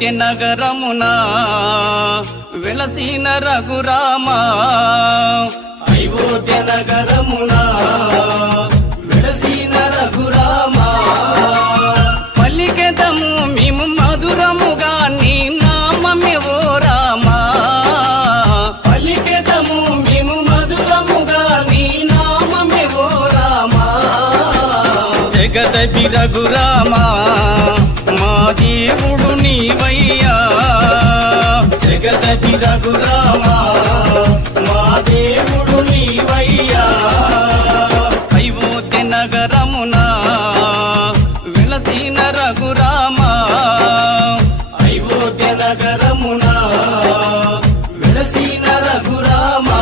అయోధ్య నగరమున వెలసిన రఘురామా, అయోధ్య నగరమున వెలసిన రఘురామా, పలికెదము మేము మధురముగా నీ నామమే ఓ రామా, పలికెదము మేము మధురముగా నీ నామమే ఓ రామా, జగదపి రఘురామా మా దేవుడు నీవయ్యా, జగదపి రఘురామా మా దేవుడు నీవయ్యా, అయోధ్య నగరమున వెలసిన రఘురామా, అయోధ్య నగరమున వెలసిన రఘురామా.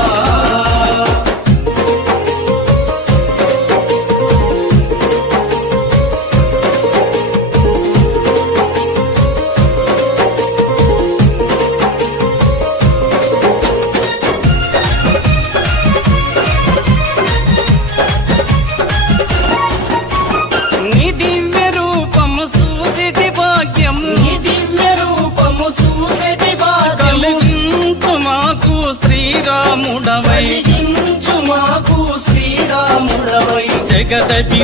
శ్రీరాముడవై జగదపి